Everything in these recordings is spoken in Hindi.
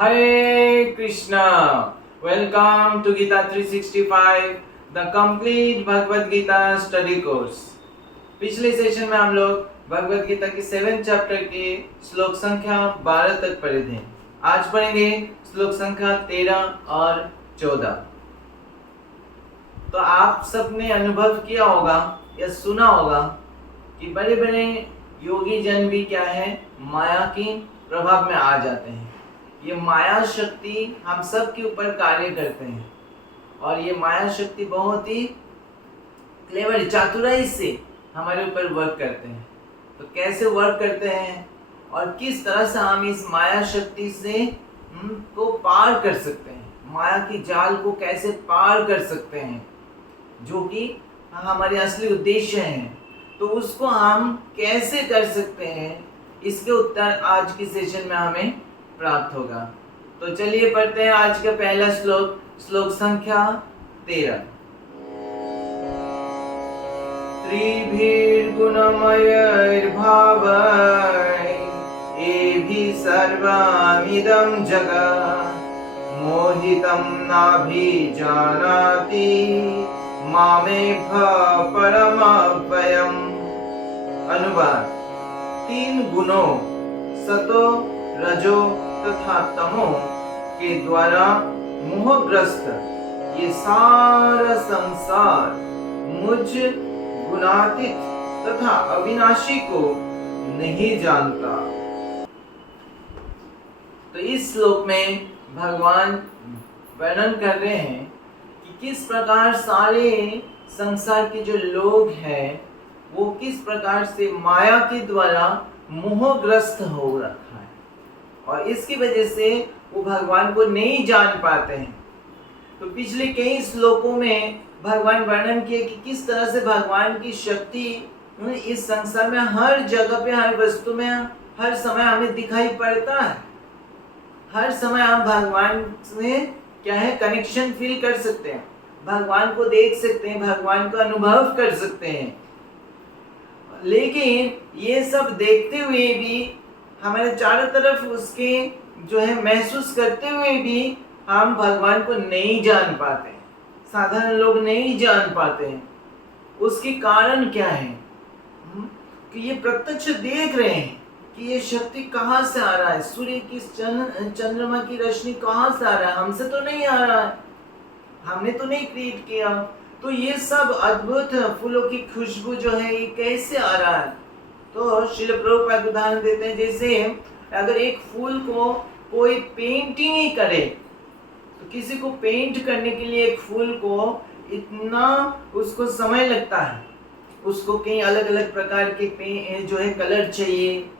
Hare Krishna. Welcome to Gita 365, the complete Bhagavad Gita study course. पिछले सेशन में हम लोग भगवद गीता की 7th चैप्टर के श्लोक संख्या 12 तक पढ़े थे। आज पढ़ेंगे श्लोक संख्या 13 और 14। तो आप सबने अनुभव किया होगा या सुना होगा कि बड़े बड़े योगी जन भी क्या है, माया की प्रभाव में आ जाते हैं। ये माया शक्ति हम सब के ऊपर कार्य करते हैं और ये माया शक्ति बहुत ही क्लेवर, चातुराई से हमारे ऊपर वर्क करते हैं। तो कैसे वर्क करते हैं और किस तरह से हम इस माया शक्ति से को पार कर सकते हैं, माया की जाल को कैसे पार कर सकते हैं, जो कि हमारे असली उद्देश्य है, तो उसको हम कैसे कर सकते हैं, इसके उत्तर आज की सेशन में हमें प्राप्त होगा। तो चलिए पढ़ते हैं आज का पहला श्लोक, श्लोक संख्या 13। त्रिभिर्गुणमयैर्भावैः एभिः सर्वमिदं जगत् मोहितं नाभिजानाति मामेव परमव्ययम्। अनुवाद: तीन गुणों सतो, रजो तथा तमो के द्वारा मोहग्रस्त ये सारा संसार मुझ गुणातीत तथा अविनाशी को नहीं जानता। तो इस श्लोक में भगवान वर्णन कर रहे हैं कि किस प्रकार सारे संसार के जो लोग हैं वो किस प्रकार से माया के द्वारा मोहग्रस्त हो रखा है और इसकी वजह से वो भगवान को नहीं जान पाते हैं। तो पिछले कई श्लोकों में भगवान वर्णन किए कि किस तरह से भगवान की शक्ति इस संसार में हर जगह पे, हर वस्तु में, हर समय हमें दिखाई पड़ता है। हर समय हम भगवान से क्या है, कनेक्शन फील कर सकते हैं, भगवान को देख सकते हैं, भगवान को अनुभव कर सकते हैं। लेकिन ये सब देखते हुए भी, हमारे चारों तरफ उसके जो है महसूस करते हुए भी हम भगवान को नहीं जान पाते, साधारण लोग नहीं जान पाते हैं। उसके कारण क्या है कि ये प्रत्यक्ष देख रहे हैं कि ये शक्ति कहाँ से आ रहा है, सूर्य की चंद्रमा की रोशनी कहाँ से आ रहा है, हमसे तो नहीं आ रहा है, हमने तो नहीं क्रिएट किया। तो ये सब अद्भुत फूलों की खुशबू जो है ये कैसे आ रहा है। तो श्रील प्रभुपाद उदाहरण देते हैं, जैसे अगर एक फूल को कोई पेंटिंग ही करे तो किसी को पेंट करने के लिए एक फूल को इतना उसको समय लगता है, उसको कई अलग अलग प्रकार के जो है कलर चाहिए,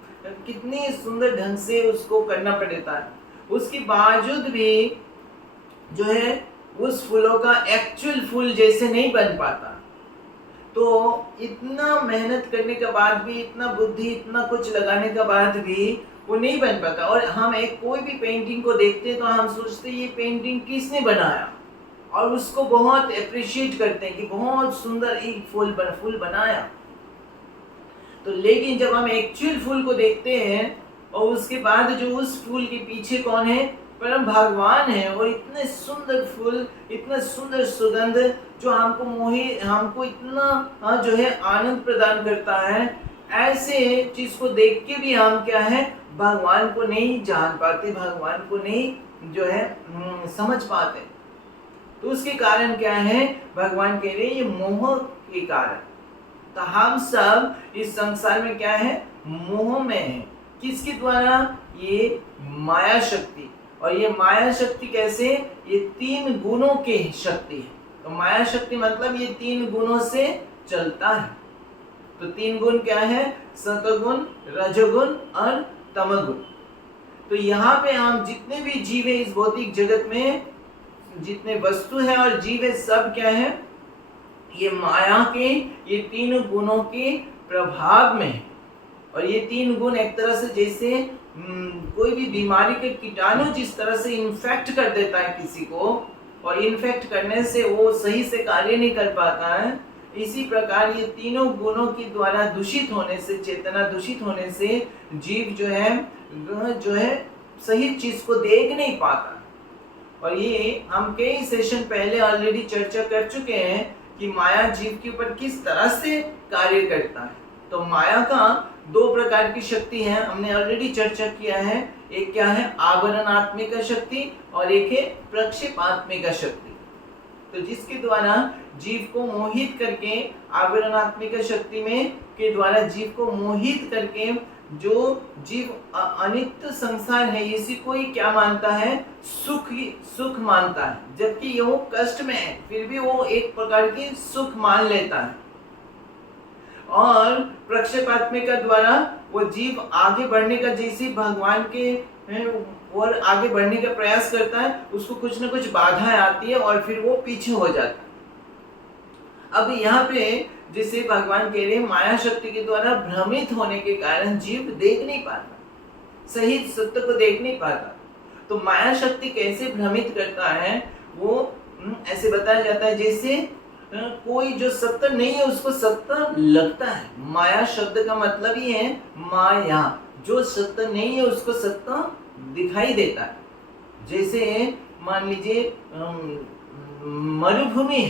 कितनी सुंदर ढंग से उसको करना पड़ता है। उसके बावजूद भी जो है उस फूलों का एक्चुअल फूल जैसे नहीं बन पाता। तो इतना मेहनत करने के बाद भी, इतना बुद्धि, इतना कुछ लगाने के बाद भी वो नहीं बन पाता। और हम एक कोई भी पेंटिंग को देखते हैं तो हम सोचते हैं ये पेंटिंग किसने बनाया, और उसको बहुत अप्रिशिएट करते हैं कि बहुत सुंदर एक फूल बनाया। तो लेकिन जब हम एक्चुअल फूल को देखते हैं और उसके बाद जो उस फूल के पीछे कौन है, परम भगवान है, और इतने सुंदर फूल, इतना सुंदर सुगंध जो हमको इतना जो है आनंद प्रदान करता है, ऐसे चीज को देख के भी हम क्या है, भगवान को नहीं जान पाते, भगवान को नहीं जो है समझ पाते। तो उसके कारण क्या है, भगवान कह रहे हैं ये मोह के कारण। तो हम सब इस संसार में क्या है, मोह में है। किसके द्वारा, ये माया शक्ति। और ये माया शक्ति कैसे, ये तीन गुणों की शक्ति है। तो माया शक्ति मतलब ये तीन गुणों से चलता है। तो तीन गुण क्या है, सतोगुण, रजोगुण और तमोगुण। तो यहाँ पे हम जितने भी जीव है इस भौतिक जगत में, जितने वस्तु है और जीव है, सब क्या है, ये माया के ये तीन गुणों के प्रभाव में है। और ये तीन गुण एक तरह से जैसे कोई भी बीमारी के कीटाणु जिस तरह से इन्फेक्ट कर देता है किसी को, और इन्फेक्ट करने से वो सही से कार्य नहीं कर पाता है, इसी प्रकार ये तीनों गुणों के द्वारा दूषित होने से, चेतना दूषित होने से जीव जो है सही चीज को देख नहीं पाता। और ये हम कई सेशन पहले ऑलरेडी चर्चा कर चुके हैं कि माया जीव के ऊपर किस तरह से कार्य करता है। तो माया का दो प्रकार की शक्ति है, हमने ऑलरेडी चर्चा किया है। एक क्या है, आवरणात्मिका शक्ति, और एक है प्रक्षेपात्मिका शक्ति। तो जिसके द्वारा जीव को मोहित करके, आवरणात्मिका शक्ति में के द्वारा जीव को मोहित करके, जो जीव अनित्य संसार है इसी को ही क्या मानता है, सुख मानता है, जबकि वो कष्ट में है फिर भी वो एक प्रकार की सुख मान लेता है। और प्रक्षेपात्मिका द्वारा वो जीव आगे बढ़ने का, जैसे भगवान के और आगे बढ़ने का प्रयास करता है, उसको कुछ ना कुछ बाधाएं आती है और फिर वो पीछे हो जाता है। अब यहाँ पे जिसे भगवान कह रहे हैं, माया शक्ति के द्वारा भ्रमित होने के कारण जीव देख नहीं पाता, सही सत्य को देख नहीं पाता। तो माया शक्ति कैसे भ्रमित करता है, वो ऐसे बताया जाता है जैसे कोई जो सत्य नहीं है उसको सत्य लगता है। माया शब्द का मतलब ही है माया, जो सत्य नहीं है उसको सत्य दिखाई देता है। जैसे मान लीजिए मरुभूमि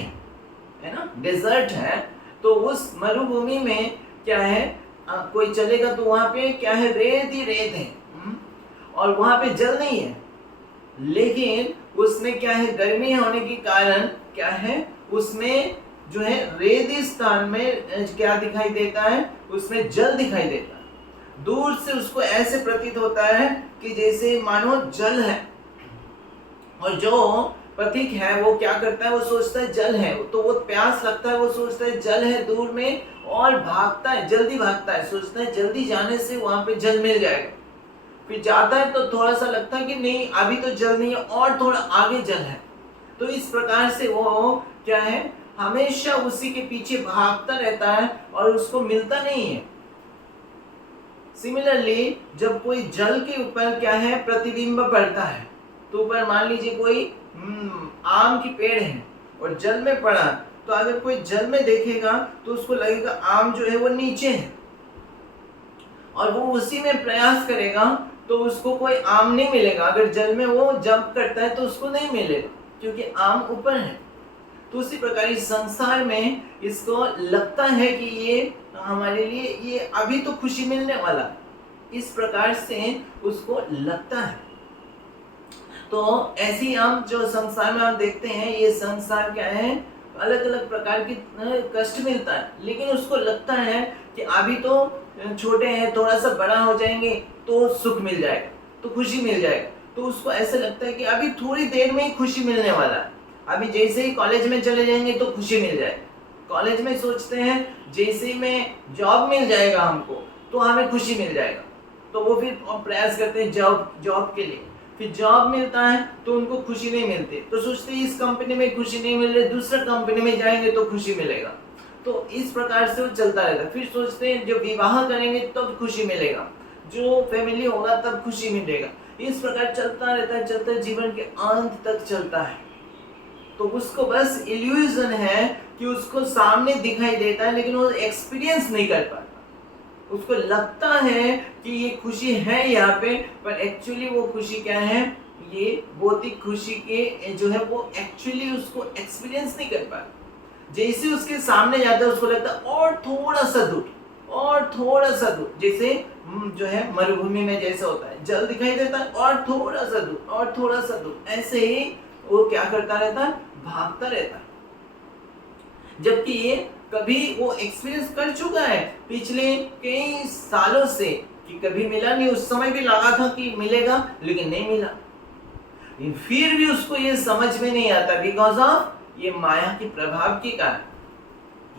है ना, डेजर्ट है, तो उस मरुभूमि में क्या है, कोई चलेगा तो वहां पे क्या है, रेत ही रेत है, और वहां पे जल नहीं है। लेकिन उसमें क्या है, गर्मी होने के कारण क्या है, उसमें जो है रेगिस्तान में क्या दिखाई देता है, उसमें जल दिखाई देता है। दूर से उसको ऐसे प्रतीत होता है कि जैसे मानो जल है, और जो पथिक है वो क्या करता है, वो सोचता है जल है, तो वो प्यास लगता है, वो सोचता है जल है दूर में, और भागता है, जल्दी भागता है, सोचता है जल्दी जाने से वहां पे जल मिल जाएगा। फिर जाता है तो थोड़ा सा लगता है कि नहीं अभी तो जल नहीं है, और थोड़ा आगे जल है। तो इस प्रकार से वो क्या है, हमेशा उसी के पीछे भागता रहता है और उसको मिलता नहीं है। सिमिलरली जब कोई जल के ऊपर क्या है, प्रतिबिंब पड़ता है, तो ऊपर मान लीजिए कोई आम की पेड़ है और जल में पड़ा, तो अगर कोई जल में देखेगा तो उसको लगेगा आम जो है वो नीचे है, और वो उसी में प्रयास करेगा तो उसको कोई आम नहीं मिलेगा। अगर जल में वो जंप करता है तो उसको नहीं मिलेगा, क्योंकि आम ऊपर है। तो उसी प्रकार इस संसार में इसको लगता है कि ये हमारे लिए ये अभी तो खुशी मिलने वाला, इस प्रकार से उसको लगता है। तो ऐसी हम जो संसार में हम देखते हैं, ये संसार क्या है, अलग अलग प्रकार की कष्ट मिलता है, लेकिन उसको लगता है कि अभी तो छोटे हैं, थोड़ा सा बड़ा हो जाएंगे तो सुख मिल जाएगा, तो खुशी मिल जाएगा। तो उसको ऐसा लगता है कि अभी थोड़ी देर में ही खुशी मिलने वाला है, अभी जैसे ही कॉलेज में चले जाएंगे तो खुशी मिल जाएगी। कॉलेज में सोचते हैं जैसे ही में जॉब मिल जाएगा हमको तो हमें खुशी मिल जाएगा, तो वो फिर प्रयास करते हैं जॉब के लिए। फिर जॉब मिलता है तो उनको खुशी नहीं मिलती, तो सोचते हैं इस कंपनी में खुशी नहीं मिल रही, दूसरा कंपनी में जाएंगे तो खुशी मिलेगा। तो इस प्रकार से वो चलता रहता है। फिर सोचते हैं जब विवाह करेंगे तब खुशी मिलेगा, जो फैमिली होगा तब खुशी मिलेगा। इस प्रकार चलता रहता है, चलता है, जीवन के अंत तक चलता है। तो उसको बस इल्यूजन है कि उसको सामने दिखाई देता है, लेकिन वो एक्सपीरियंस नहीं कर पाता। उसको लगता है कि ये खुशी है यहाँ पे, पर एक्चुअली वो खुशी क्या है, ये भौतिक खुशी के जो है वो एक्चुअली उसको एक्सपीरियंस नहीं कर पाता। जैसे उसके सामने जाता है उसको लगता है और थोड़ा सा दूर, और थोड़ा सा दूर, जैसे जो है मरुभूमि में जैसा होता है, जल दिखाई देता है और थोड़ा सा दूर, और थोड़ा सा दूर, ऐसे ही वो क्या करता रहता है, भागता रहता है। जबकि ये कभी वो एक्सपीरियंस कर चुका है पिछले कई सालों से कि कभी मिला नहीं, उस समय भी लगा था कि मिलेगा लेकिन नहीं मिला। फिर भी उसको ये समझ में नहीं आता, बिकॉज ऑफ ये माया के प्रभाव के कारण,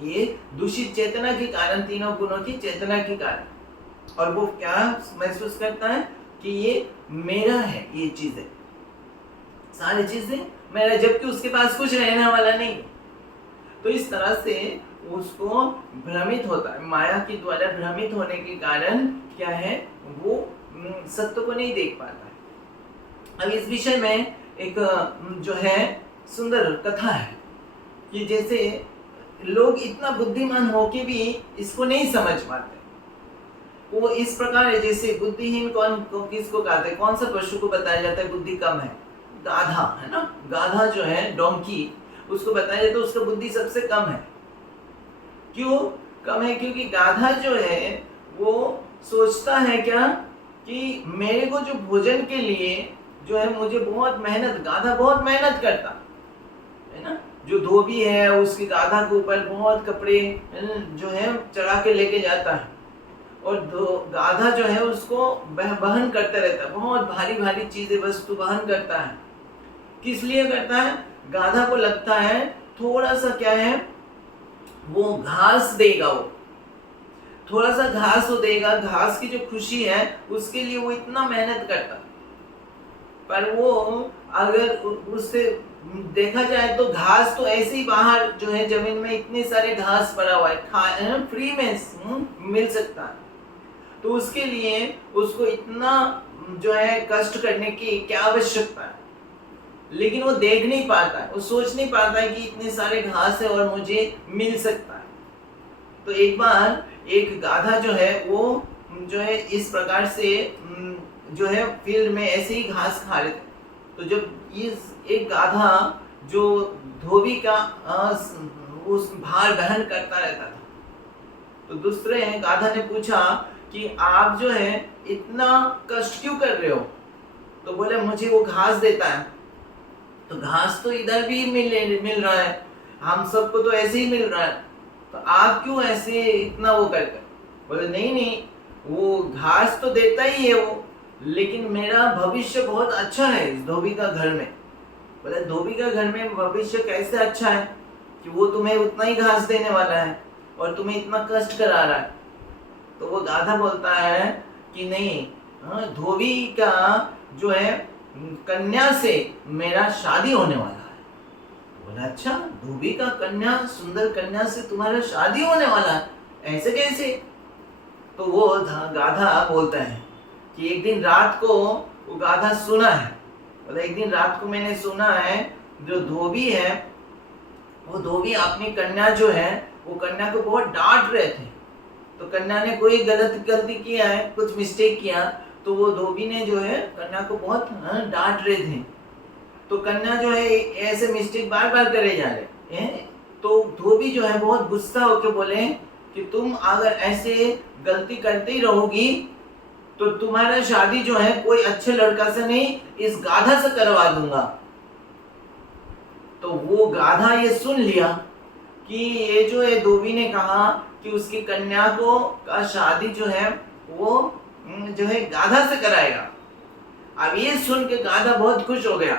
ये दूषित चेतना के कारण, तीनों गुणों की चेतना के कारण। और वो क्या महसूस करता है कि ये मेरा है, ये चीजें, सारी चीजें मेरा, जबकि उसके पास कुछ रहने वाला नहीं। तो इस तरह से उसको भ्रमित होता है, माया के द्वारा भ्रमित होने के कारण क्या है, वो सत्य को नहीं देख पाता है। अब इस विषय में एक जो है सुंदर कथा है कि जैसे लोग इतना बुद्धिमान होके भी इसको नहीं समझ पाते। वो इस प्रकार है जैसे बुद्धिहीन किसको कहते हैं, कौन सा पशु को बताया जाता है बुद्धि कम है? गाधा, है ना। गाधा जो है, डोंकी, उसको बताया जाता है उसका बुद्धि सबसे कम है। क्यों कम है? क्योंकि गाधा जो है वो सोचता है क्या कि मेरे को जो भोजन के लिए जो है मुझे बहुत मेहनत, गाधा बहुत मेहनत करता है ना। जो धोबी है उसकी गाधा के ऊपर बहुत कपड़े जो है चढ़ा के लेके जाता है, और गाधा जो है उसको वहन करता रहता है, बहुत भारी भारी चीजें वस्तु वहन करता है। किस लिए करता है? गाधा को लगता है थोड़ा सा क्या है वो घास देगा, वो थोड़ा सा घास वो देगा, घास की जो खुशी है उसके लिए वो इतना मेहनत करता। पर वो अगर उससे देखा जाए तो घास तो ऐसे ही बाहर जो है जमीन में इतने सारे घास पड़ा हुआ है, फ्री में मिल सकता है, तो उसके लिए उसको इतना जो है कष्ट करने की क्या आवश्यकता है। लेकिन वो देख नहीं पाता है, वो सोच नहीं पाता है कि इतने सारे घास है और मुझे मिल सकता है। तो एक बार एक गाधा जो है वो जो है इस प्रकार से जो है फील्ड में ऐसे ही घास खा रहे थे। तो जब इस एक गाधा जो धोबी का उस भार वहन करता रहता था, तो दूसरे गाधा ने पूछा कि आप जो है इतना कष्ट क्यों कर रहे हो? तो बोले मुझे वो घास देता है। तो घास तो इधर भी मिल रहा है, हम सबको तो ऐसे ही मिल रहा है, तो आप क्यों ऐसे इतना वो करते? बोले नहीं नहीं, वो घास तो देता ही है वो, लेकिन मेरा भविष्य बहुत अच्छा है इस धोबी का घर में। बोले धोबी का घर में भविष्य कैसे अच्छा है कि वो तुम्हें उतना ही घास देने वाला है और तुम्हें इतना कष्ट करा रहा है? तो वो गाधा बोलता है कि नहीं, धोबी का जो है कन्या से मेरा शादी होने वाला है। बोला अच्छा, धोबी का कन्या, सुंदर कन्या से तुम्हारा शादी होने वाला है, ऐसे कैसे? तो वो गाधा बोलता है कि एक दिन रात को वो गाधा सुना है, बोला एक दिन रात को मैंने सुना है जो धोबी है वो धोबी अपनी कन्या जो है वो कन्या को बहुत डांट रहे थे। तो कन्या ने कोई गलती किया है, कुछ मिस्टेक किया, तो वो धोबी ने जो है कन्या को बहुत डांट रहे थे। तो कन्या जो है ऐसे मिस्टेक बार बार करे जा रहे हैं। तो धोबी जो है बहुत गुस्सा होकर बोले कि तुम अगर ऐसे गलती करते ही रहोगी तो तुम्हारा शादी जो है कोई अच्छे लड़का से नहीं, इस गाधा से करवा दूंगा। तो वो गाधा ये सुन लिया कि ये जो है धोबी ने कहा कि उसकी कन्या को का शादी जो है वो जो है गाधा से कराएगा। अब ये सुन के गाधा बहुत खुश हो गया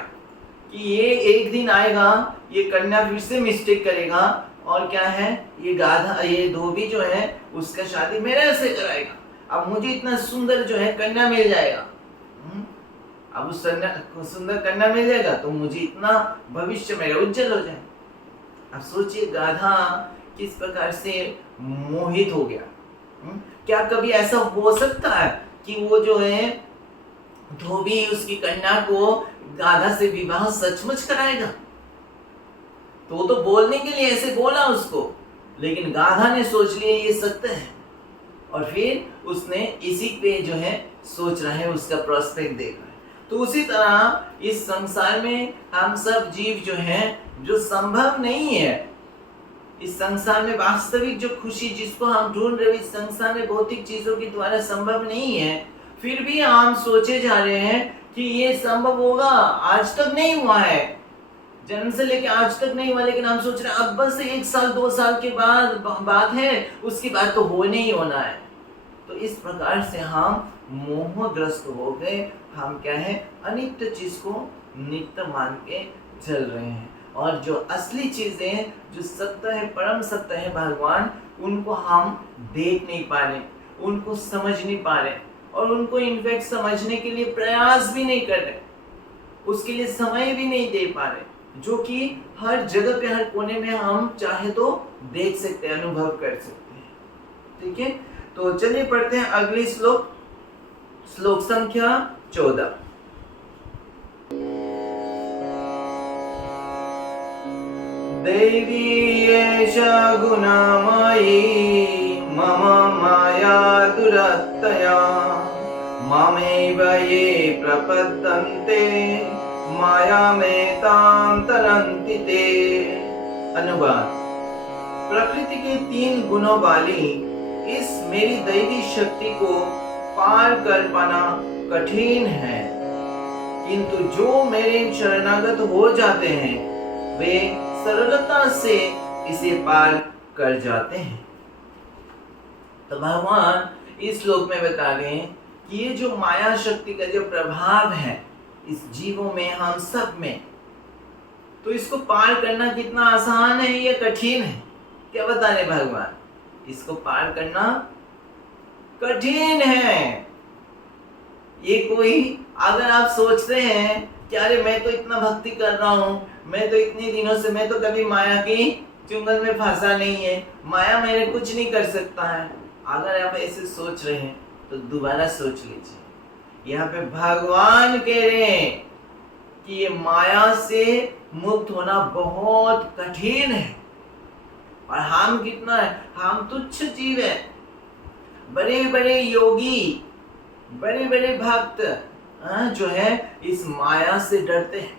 कि ये एक दिन आएगा, ये कन्या फिर से मिस्टेक करेगा और क्या है ये गाधा, ये धोबी जो है उसका शादी मेरे से कराएगा। अब मुझे इतना सुंदर जो है कन्या मिल जाएगा, अब उस सुंदर कन्या मिल जाएगा तो मुझे इतना भविष्य मेरा उज्जवल हो जाए। अब सोचिए गाधा किस प्रकार से मोहित हो गया। क्या कभी ऐसा हो सकता है कि वो जो है धोबी उसकी कन्या को गाधा से विवाह सचमुच कराएगा? तो वो तो बोलने के लिए ऐसे बोला उसको, लेकिन गाधा ने सोच लिया ये सत्य है, और फिर उसने इसी पे जो है सोच रहा है, उसका प्रोस्पेक्ट देख रहा है। तो उसी तरह इस संसार में हम सब जीव जो हैं, जो संभव नहीं है इस संसार में वास्तविक जो खुशी जिसको हम ढूंढ रहे, इस संसार में भौतिक चीजों के द्वारा संभव नहीं है, फिर भी हम सोचे जा रहे हैं कि ये संभव होगा। आज तक नहीं हुआ है, जन्म से लेके आज तक नहीं हुआ, लेकिन हम सोच रहे हैं अब बस 1 साल 2 साल के बाद बात है, उसके बाद तो होने ही होना है। तो इस प्रकार से हम मोहग्रस्त हो गए। हम क्या है, अनित्य चीज को नित्य मान के चल रहे हैं, और जो असली चीजें जो सत्य है, परम सत्य है भगवान, उनको हम देख नहीं पा रहे, उनको समझ नहीं पा रहे, और उनको इनफैक्ट समझने के लिए प्रयास भी नहीं कर रहे, उसके लिए समय भी नहीं दे पा रहे, जो कि हर जगह पे हर कोने में हम चाहे तो देख सकते हैं, अनुभव कर सकते हैं। ठीक है, तो चलिए पढ़ते हैं अगली श्लोक, श्लोक संख्या 14। देवी एषा गुणामयी मम माया दुरत्यया माया मामेव ये प्रपद्यन्ते मायामेतां तरन्ति ते। अनुवाद। प्रकृति के 3 गुणों वाली इस मेरी दैवी शक्ति को पार कर पाना कठिन है, किंतु जो मेरे शरणागत हो जाते हैं वे सरलता से इसे पार कर जाते हैं। तो भगवान इस श्लोक में बता रहे हैं कि ये जो माया शक्ति का जो प्रभाव है इस जीवों में, हम सब में, तो इसको पार करना कितना आसान है या कठिन है, क्या बता रहे भगवान? इसको पार करना कठिन है। ये कोई, अगर आप सोचते हैं कि अरे मैं तो इतना भक्ति कर रहा हूं, मैं तो इतने दिनों से, मैं तो कभी माया की चुंगल में फंसा नहीं है, माया मेरे कुछ नहीं कर सकता है, अगर आप ऐसे सोच रहे हैं तो दोबारा सोच लीजिए। यहाँ पे भगवान कह रहे हैं कि ये माया से मुक्त होना बहुत कठिन है। और हम कितना है, हम तुच्छ जीव है। बड़े बड़े योगी, बड़े बड़े भक्त जो है इस माया से डरते हैं।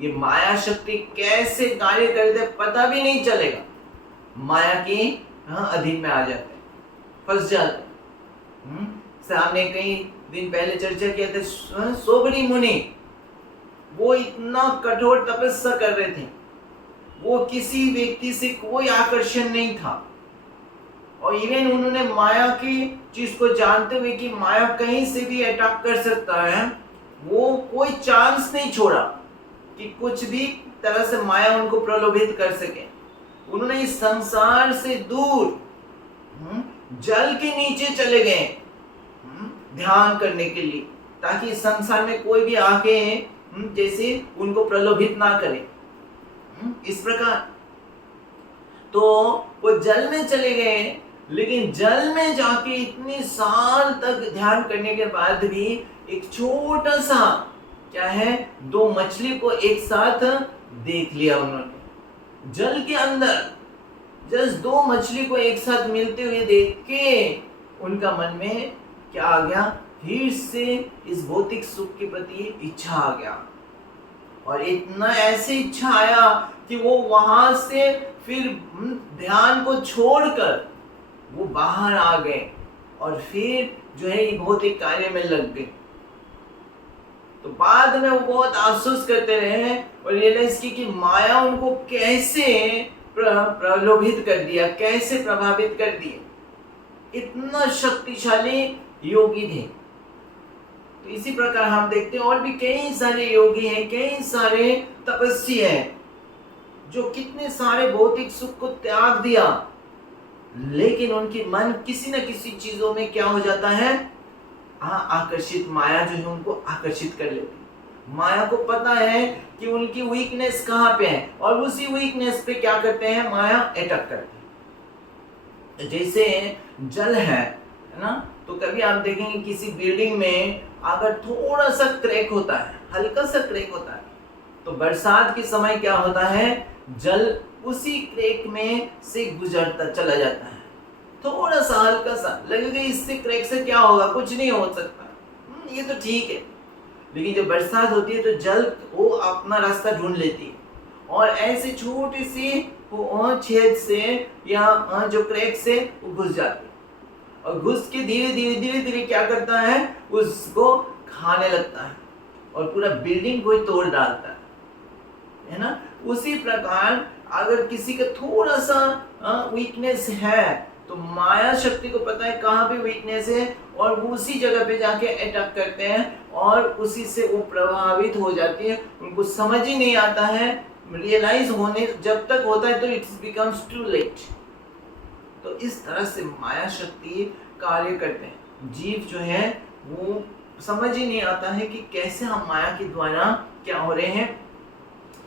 ये माया शक्ति कैसे कार्य करते पता भी नहीं चलेगा, माया की अधीन में आ जाते हैं, फंस जाते हैं। सामने कई दिन पहले चर्चा किया था, सोबरी मुनि, वो इतना कठोर तपस्या कर रहे थे, वो किसी व्यक्ति से कोई आकर्षण नहीं था, और इवन उन्होंने माया की चीज को जानते हुए कि माया कहीं से भी अटैक कर सकता है, वो कोई चांस नहीं छोड़ा कि कुछ भी तरह से माया उनको प्रलोभित कर सके। उन्होंने इस संसार से दूर जल के नीचे चले गए ध्यान करने के लिए, ताकि इस संसार में कोई भी आके जैसे उनको प्रलोभित ना करे। इस प्रकार तो वो जल में चले गए, लेकिन जल में जाके इतने साल तक ध्यान करने के बाद भी एक छोटा सा क्या है, 2 मछली को एक साथ देख लिया उन्होंने जल के अंदर। जस्ट 2 मछली को एक साथ मिलते हुए देख के उनका मन में क्या आ गया, फिर से इस भौतिक सुख के प्रति इच्छा आ गया। और इतना ऐसे इच्छा आया कि वो वहां से फिर ध्यान को छोड़कर वो बाहर आ गए और फिर जो है ये भौतिक कार्य में लग गए। तो बाद में वो बहुत अफसोस करते रहे और रियलाइज की कि माया उनको कैसे प्रलोभित कर दिया, कैसे प्रभावित कर दिया। इतना शक्तिशाली योगी थे। तो इसी प्रकार हम देखते हैं और भी कई सारे योगी हैं, कई सारे तपस्वी हैं जो कितने सारे भौतिक सुख को त्याग दिया, लेकिन उनकी मन किसी न किसी चीजों में क्या हो जाता है, आकर्षित, माया जो है उनको आकर्षित कर लेती। माया को पता है कि उनकी वीकनेस कहाँ पे है और उसी वीकनेस पे क्या करते हैं, माया अटैक करती है। जैसे जल है ना, तो कभी आप देखेंगे किसी बिल्डिंग में अगर थोड़ा सा क्रैक होता है, हल्का सा क्रैक होता है, तो बरसात के समय क्या होता है, जल उसी क्रैक में से गुजरता चला जाता है। थोड़ा सा हल्का सा लगेगा इससे क्रैक से क्या होगा, कुछ नहीं हो सकता, ये तो ठीक है। लेकिन जब बरसात होती है तो जल वो अपना रास्ता ढूंढ लेती है और ऐसे छोटी सी छेद से या जो क्रैक से वो घुस जाती है और घुस के धीरे धीरे क्या करता है, उसको खाने लगता है और पूरा बिल्डिंग को तोड़ डालता है ना। उसी प्रकार अगर किसी का थोड़ा सा वीकनेस है तो माया शक्ति को पता है कहाँ पे वीकनेस है और वो उसी जगह पे जाके अटैक करते हैं और उसी से वो प्रभावित हो जाती है। उनको समझ ही नहीं आता है, रियलाइज होने जब तक होता है तो इट्स बिकम्स टू लेट। तो इस तरह से माया शक्ति कार्य करते हैं। जीव जो है वो समझ ही नहीं आता है कि कैसे हम माया के द्वारा क्या हो रहे हैं,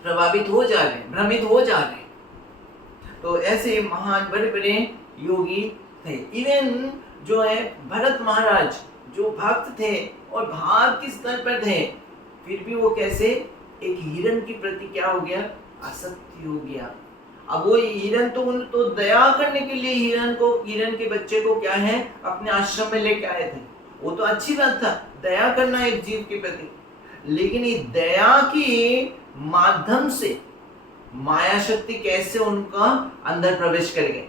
प्रभावित हो जा रहे हैं, भ्रमित हो जा रहे हैं। तो ऐसे महान बड़े बड़े योगी थे। इवन जो है भरत महाराज जो भक्त थे और भाव के स्तर पर थे, फिर भी वो कैसे एक हिरण के प्रति क्या हो गया, आसक्ति हो गया। अब वो हिरन तो दया करने के लिए हिरन के बच्चे को क्या है अपने आश्रम में लेके आए थे। वो तो अच्छी बात था, दया करना एक जीव के प्रति, लेकिन ये दया के माध्यम से माया शक्ति कैसे उनका अंदर प्रवेश कर गई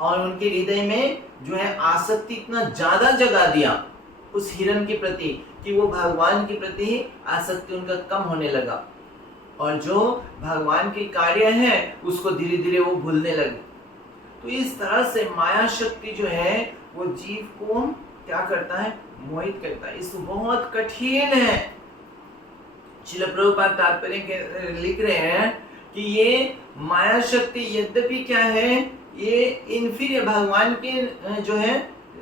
और उनके हृदय में जो है आसक्ति इतना ज्यादा जगा दिया उस हिरन के प्रति कि वो भगवान के प्रति आसक्ति उनका कम होने लगा और जो भगवान के कार्य है उसको धीरे धीरे वो भूलने लगे। तो इस तरह से माया शक्ति जो है वो जीव को क्या करता है, मोहित करता है। इसको बहुत कठिन है। श्रील प्रभुपाद तात्पर्य लिख रहे हैं कि ये माया शक्ति यद्यपि क्या है, ये इंफीरियर भगवान के जो है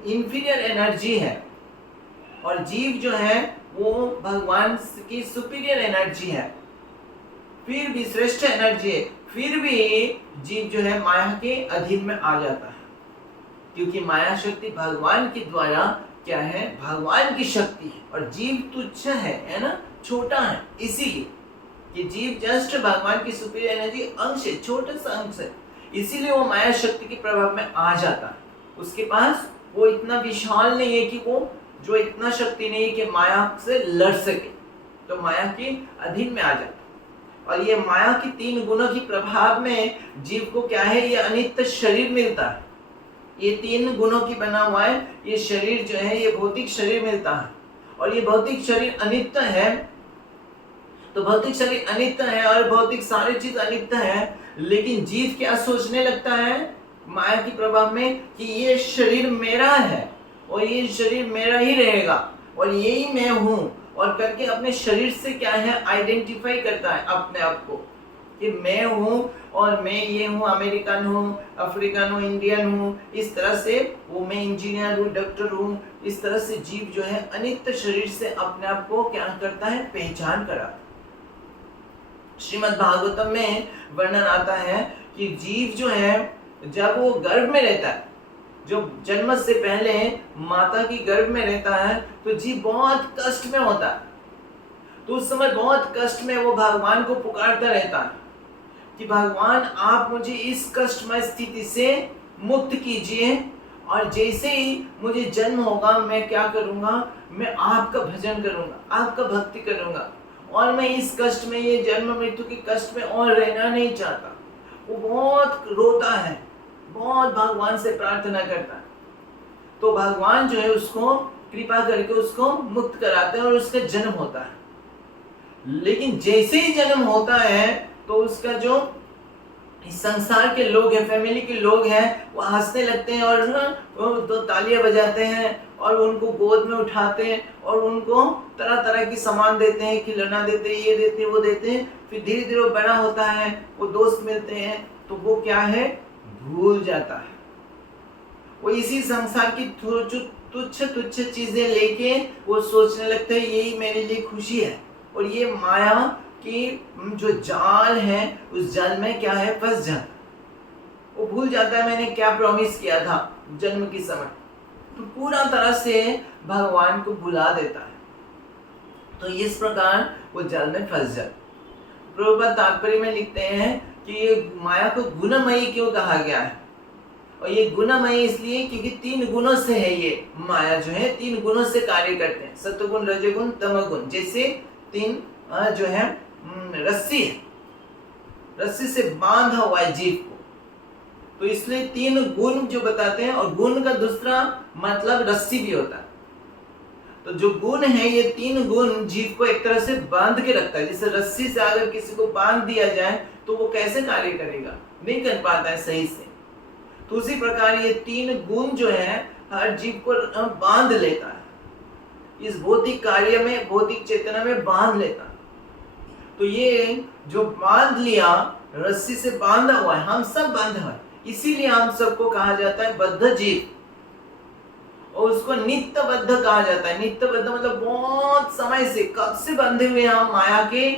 इंफीरियर एनर्जी है और जीव जो है वो भगवान की सुपीरियर एनर्जी है, फिर भी श्रेष्ठ एनर्जी है, फिर भी जीव जो है माया के अधीन में आ जाता है, क्योंकि माया शक्ति भगवान के द्वारा क्या है, भगवान की शक्ति है और जीव तुच्छ है ना, छोटा है। इसीलिए कि जीव जस्ट भगवान की सुपीरियर एनर्जी अंश है, छोटा सा अंश है, इसीलिए वो माया शक्ति के प्रभाव में आ जाता है। उसके पास वो इतना विशाल नहीं है कि वो जो इतना शक्ति नहीं है कि माया से लड़ सके, तो माया के अधीन में आ जाता है। और ये माया की 3 गुणों की प्रभाव में जीव को क्या है, ये अनित्य शरीर मिलता है। ये 3 गुणों की बना हुआ है ये शरीर जो है, ये भौतिक शरीर मिलता है और ये भौतिक शरीर अनित्य है। तो भौतिक शरीर अनित्य है और भौतिक सारी चीज अनित्य है, लेकिन जीव क्या सोचने लगता है माया की प्रभाव में कि ये शरीर मेरा है और ये शरीर मेरा ही रहेगा और यही मैं हूं, और करके अपने शरीर से क्या है आइडेंटिफाई करता है अपने आप को कि मैं हूं और मैं ये हूं, अमेरिकन हूं, अफ्रीकन हूं, इंडियन हूं। इस तरह से वो मैं इंजीनियर हूं, डॉक्टर हूं। इस तरह से जीव जो है अनित्य शरीर से अपने आप को क्या करता है, पहचान कराता है। श्रीमद् भागवतम में वर्णन आता है कि जीव जो है जब वो गर्भ में रहता है, जो जन्म से पहले माता की गर्भ में रहता है, तो जीव बहुत कष्ट में होता है। तो उस समय बहुत कष्ट में वो भगवान को पुकारता रहता है कि भगवान आप मुझे इस कष्टमय स्थिति से मुक्त कीजिए, और जैसे ही मुझे जन्म होगा मैं क्या करूंगा, मैं आपका भजन करूंगा, आपका भक्ति करूंगा, और मैं इस कष्ट में, ये जन्म मृत्यु के कष्ट में और रहना नहीं चाहता। वो बहुत रोता है, बहुत भगवान से प्रार्थना करता है। तो भगवान जो है उसको कृपा करके उसको मुक्त कराते हैं और उसका जन्म होता है। लेकिन जैसे ही जन्म होता है तो उसका जो इस संसार के लोग हैं, फैमिली के लोग हैं, वो हंसने लगते हैं और तो तालियां बजाते हैं और उनको गोद में उठाते हैं और उनको तरह तरह की सामान देते हैं, खिलौना देते हैं, ये देते हैं, वो देते हैं। फिर धीरे धीरे वो बड़ा होता है, वो दोस्त मिलते हैं, तो वो क्या है, भूल जाता है। वो इसी संसार की तुच्छ तुच्छ चीजें लेके वो सोचने लगता है यही मेरे लिए खुशी है, और ये माया की जो जाल है उस जाल में क्या है, फंस जाता है। वो भूल जाता है मैंने क्या प्रॉमिस किया था जन्म के समय, तो पूरा तरह से भगवान को भुला देता है। तो इस प्रकार वो जाल में फंस जाता है। प्रभुपाद तात्पर्य में लिखते हैं कि ये माया को गुणमयी क्यों कहा गया है, और ये गुणमयी इसलिए क्योंकि 3 गुणों से है। ये माया जो है 3 गुणों से कार्य करते हैं, सत्वगुण, रजोगुण, तमोगुण। जैसे 3 जो है रस्सी है, रस्सी से बांधा हुआ है जीव को, तो इसलिए 3 गुण जो बताते हैं, और गुण का दूसरा मतलब रस्सी भी होता है। तो जो गुण है ये 3 गुण जीव को एक तरह से बांध के रखता है। जैसे रस्सी से अगर किसी को बांध दिया जाए तो वो कैसे कार्य करेगा, नहीं कर पाता है सही से। तो उसी प्रकार ये 3 गुण जो है हर जीव को बांध लेता है, इस भौतिक कार्य में, भौतिक चेतना में बांध लेता है। तो ये जो बांध लिया, रस्सी से बांधा हुआ है, हम सब बांधा हुआ है, इसीलिए हम सबको कहा जाता है बद्ध जीव, और उसको नित्यबद्ध कहा जाता है। नित्यबद्ध मतलब बहुत समय से, कब से बंधे हुए हम माया के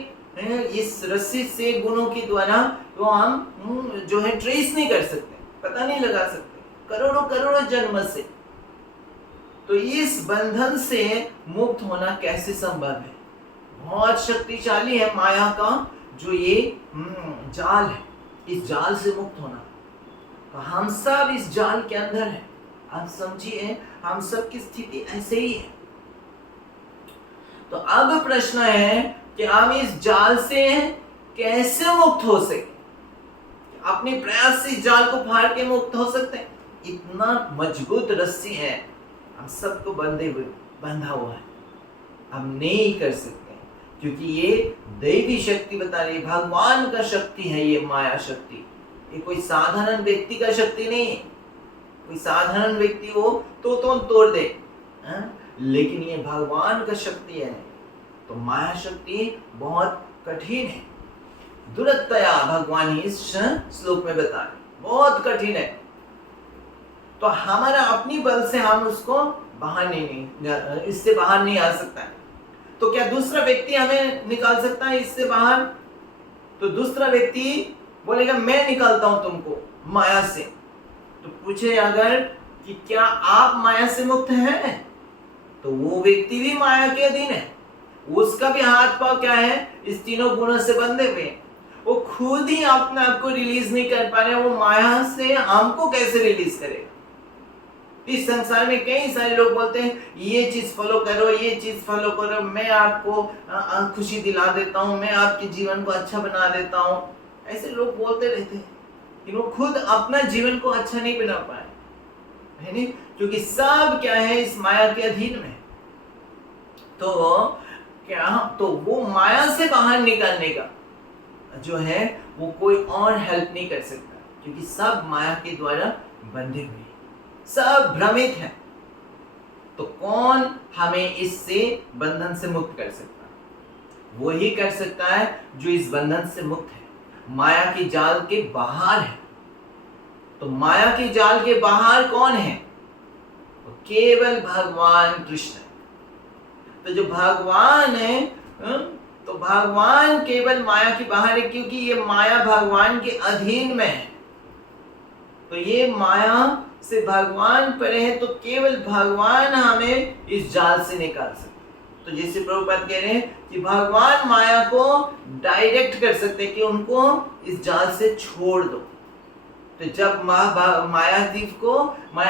इस रस्सी से, गुणों के द्वारा, तो हम जो है ट्रेस नहीं कर सकते, पता नहीं लगा सकते, करोड़ों करोड़ों जन्म से। तो इस बंधन से मुक्त होना कैसे संभव है? बहुत शक्तिशाली है माया का जो ये जाल है, इस जाल से मुक्त होना। तो हम सब इस जाल के अंदर हैं। आप समझिए, हम सब की स्थिति ऐसे ही है। तो अब प्रश्न है कि हम इस जाल से कैसे मुक्त हो सके। अपने प्रयास से इस जाल को फाड़ के मुक्त हो सकते हैं? इतना मजबूत रस्सी है हम सबको बंधा हुआ है, हम नहीं कर सकते, क्योंकि ये दैवी शक्ति बता रही है, भगवान का शक्ति है ये माया शक्ति। ये कोई साधारण व्यक्ति का शक्ति नहीं है। कोई साधारण व्यक्ति हो तो तोड़ दे, लेकिन ये भगवान का शक्ति है। तो माया शक्ति बहुत कठिन है, दुरतया भगवान इस श्लोक में बता रहे, बहुत कठिन है। तो हमारा अपनी बल से हम उसको बाहर इससे बाहर नहीं आ सकता है। तो क्या दूसरा व्यक्ति हमें निकाल सकता है इससे बाहर? तो दूसरा व्यक्ति बोलेगा मैं निकालता हूं तुमको माया से। तो पूछे अगर कि क्या आप माया से मुक्त हैं? तो वो व्यक्ति भी माया के अधीन है, उसका भी हाथ पांव क्या है, इस तीनों गुणों से बंधे हुए। वो खुद ही अपने आप को रिलीज नहीं कर पा रहे, वो माया से हमको कैसे रिलीज करेगा? इस संसार में कई सारे लोग बोलते हैं ये चीज फॉलो करो, ये चीज फॉलो करो, मैं आपको खुशी दिला देता हूँ, मैं आपके जीवन को अच्छा बना देता हूँ। ऐसे लोग बोलते रहते हैं कि वो खुद अपना जीवन को अच्छा नहीं बना पाए, है नहीं? क्योंकि सब क्या है, इस माया के अधीन में। तो वो माया से बाहर निकालने का जो है वो कोई और हेल्प नहीं कर सकता, क्योंकि सब माया के द्वारा बंधे हुए, सब भ्रमित हैं। तो कौन हमें इससे बंधन से मुक्त कर सकता है? वो ही कर सकता है जो इस बंधन से मुक्त है, माया के जाल के बाहर है। तो माया के जाल के बाहर कौन है? वो केवल भगवान कृष्ण। तो जो भगवान है, तो भगवान केवल माया के बाहर है, क्योंकि ये माया भगवान के अधीन में है। तो ये माया से भगवान परे है, तो केवल भगवान हमें इस जाल से निकाल सकते हैं। तो जैसे प्रभुपाद कह रहे हैं कि भगवान माया को डायरेक्ट कर सकते हैं कि उनको इस जाल से छोड़ दो। तो जब माया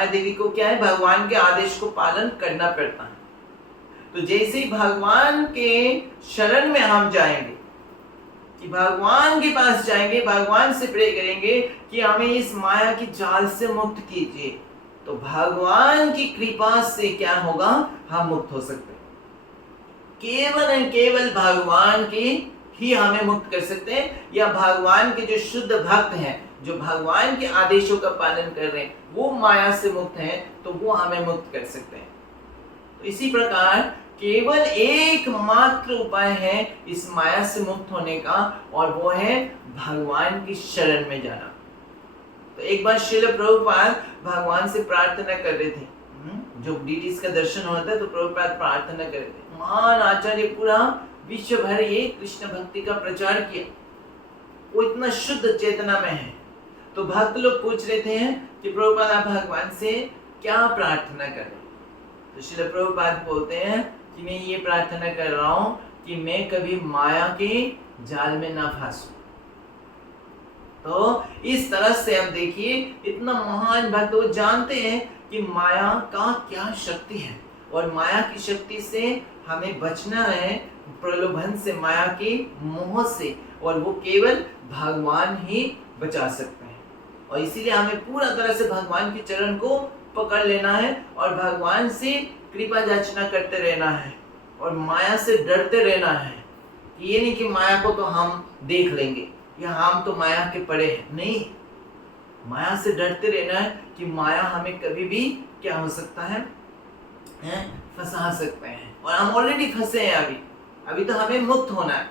देवी को क्या है, भगवान के आदेश को पालन करना पड़ता है। तो जैसे ही भगवान के शरण में हम जाएंगे, कि भगवान के पास जाएंगे, भगवान से प्रे करेंगे कि हमें इस माया की जाल से मुक्त कीजिए, तो भगवान की कृपा से क्या होगा, हम मुक्त हो सकते हैं। केवल और केवल भगवान की ही हमें मुक्त कर सकते हैं, या भगवान के जो शुद्ध भक्त हैं, जो भगवान के आदेशों का पालन कर रहे हैं, वो माया से मुक्त हैं, तो वो हमें मुक्त कर सकते हैं। तो इसी प्रकार केवल एकमात्र उपाय है इस माया से मुक्त होने का, और वो है भगवान की शरण में जाना। तो एक बार श्रील प्रभुपाद भगवान से प्रार्थना कर रहे थे, जो डीटीज का दर्शन होता है तो प्रभुपाद प्रार्थना कर रहे थे, महान आचार्य पूरा विश्व भर ये कृष्ण भक्ति का प्रचार किया, वो इतना शुद्ध चेतना में है। तो भक्त लोग पूछ रहे थे कि प्रभुपाद आप भगवान से क्या प्रार्थना कर रहे हैं? तो श्रील प्रभुपाद बोलते हैं कि मैं ये प्रार्थना कर रहा हूँ कि मैं कभी माया के जाल में ना फंसूं। तो इस तरह से हम देखिए, इतना महान भक्त, वो जानते हैं कि माया का क्या शक्ति है, और माया की शक्ति से हमें बचना है, प्रलोभन से, माया के मोह से, और वो केवल भगवान ही बचा सकते हैं। और इसीलिए हमें पूरा तरह से भगवान के चरण को पकड़ लेना है, और भगवान से कृपा याचना करते रहना है, और माया से डरते रहना है। ये नहीं कि माया को तो हम देख लेंगे, या हम तो माया के परे हैं, नहीं, माया से डरते रहना है कि माया हमें कभी भी क्या हो सकता है, फंसा सकते हैं, और हम ऑलरेडी फंसे हैं अभी तो हमें मुक्त होना है।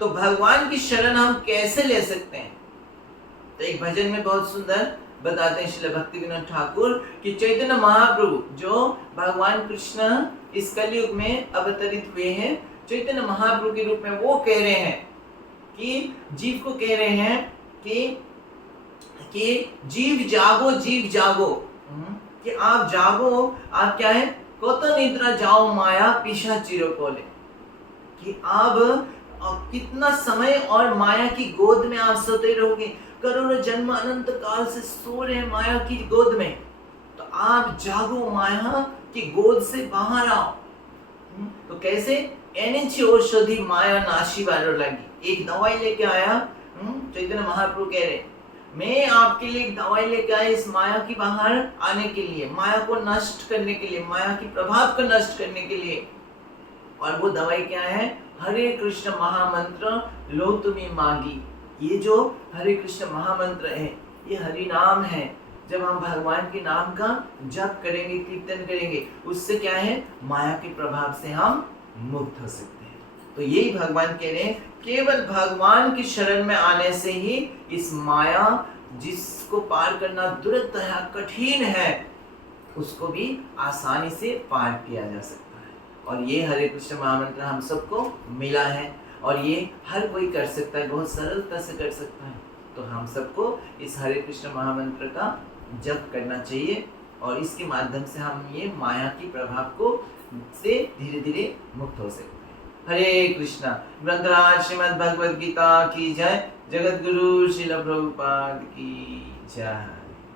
तो भगवान की शरण हम कैसे ले सकते हैं? तो एक भजन में बहुत सुंदर बताते हैं श्रील भक्तिविनोद ठाकुर कि चैतन्य महाप्रभु जो भगवान कृष्ण इस कलयुग में अवतरित हुए हैं, चैतन्य महाप्रभु के रूप में वो कह रहे हैं कि जीव को कह रहे हैं कि जीव जागो, कि आप जागो, आप क्या है, कोतो निद्रा जाओ माया पीछा चिरो कोले, कि अब और कितना समय और माया की गोद में आप सोते रहोगे। करोड़ों जन्म अनंत काल से सो रहे हैं माया की गोद में, तो आप जागो, माया की गोद से बाहर आओ। तो कैसे? एनिची औषधि माया नाशी वालों लगी। एक दवाई लेके आया, चैतन्य महाप्रभु कह रहे मैं आपके लिए एक दवाई लेके आया इस माया की बाहर आने के लिए, माया को नष्ट करने के लिए, माया की प्रभाव को नष्ट करने के लिए। और वो दवाई क्या है? हरे कृष्ण महामंत्र लो तुम्हें मांगी। ये जो हरे कृष्ण महामंत्र है, ये हरि नाम है। जब हम भगवान के नाम का जप करेंगे, कीर्तन करेंगे, उससे क्या है? माया के प्रभाव से हम मुक्त हो सकते हैं। तो यही भगवान कह रहे हैं, केवल भगवान की शरण में आने से ही इस माया जिसको पार करना दुर्लभ कठिन है, उसको भी आसानी से पार किया जा सकता है। और ये हरे कृष्ण महामंत्र हम सबको मिला है और ये हर कोई कर सकता है, बहुत सरलता से कर सकता है। तो हम सबको इस हरे कृष्ण महामंत्र का जप करना चाहिए और इसके माध्यम से हम ये माया की प्रभाव को से धीरे धीरे मुक्त हो सकते हैं। हरे कृष्णा। ग्रंथराज श्रीमद् भगवद गीता की जय। जगत गुरु श्रील प्रभुपाद की जय।